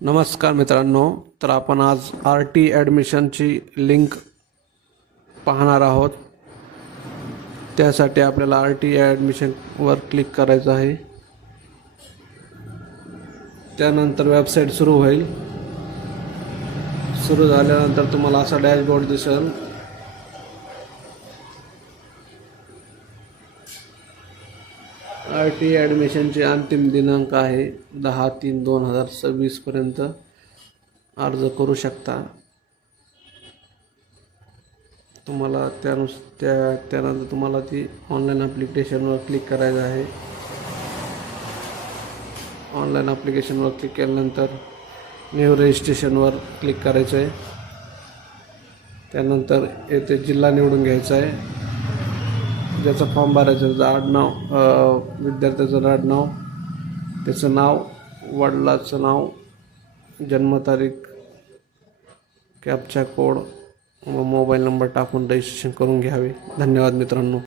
नमस्कार मित्रांनो, तर आपण आज RT ॲडमिशनची लिंक पाहणार आहोत। त्यासाठी आपल्याला RT ॲडमिशनवर क्लिक करायचं आहे। त्यानंतर वेबसाईट सुरू होईल। सुरू झाल्यानंतर तुम्हाला असा डॅशबोर्ड दिसेल। RT ॲडमिशनचे अंतिम दिनांक आहे 10/3/2026 पर्यंत अर्ज करू शकता। तुम्हाला त्यानंतर तुम्हाला ती ऑनलाईन ॲप्लिकेशनवर क्लिक करायचं आहे। ऑनलाईन ॲप्लिकेशनवर क्लिक केल्यानंतर न्यू रजिस्ट्रेशनवर क्लिक करायचं आहे। त्यानंतर येथे जिल्हा निवडून घ्यायचा आहे, ज्याचा फॉर्म भरायचा आहे, त्याचं आडनाव, विद्यार्थ्याचं आडनाव, त्याचं नाव, वडिलाचं नाव, जन्मतारीख, कॅप्चा कोड व मोबाईल नंबर टाकून रजिस्ट्रेशन करून घ्यावे। धन्यवाद मित्रांनो।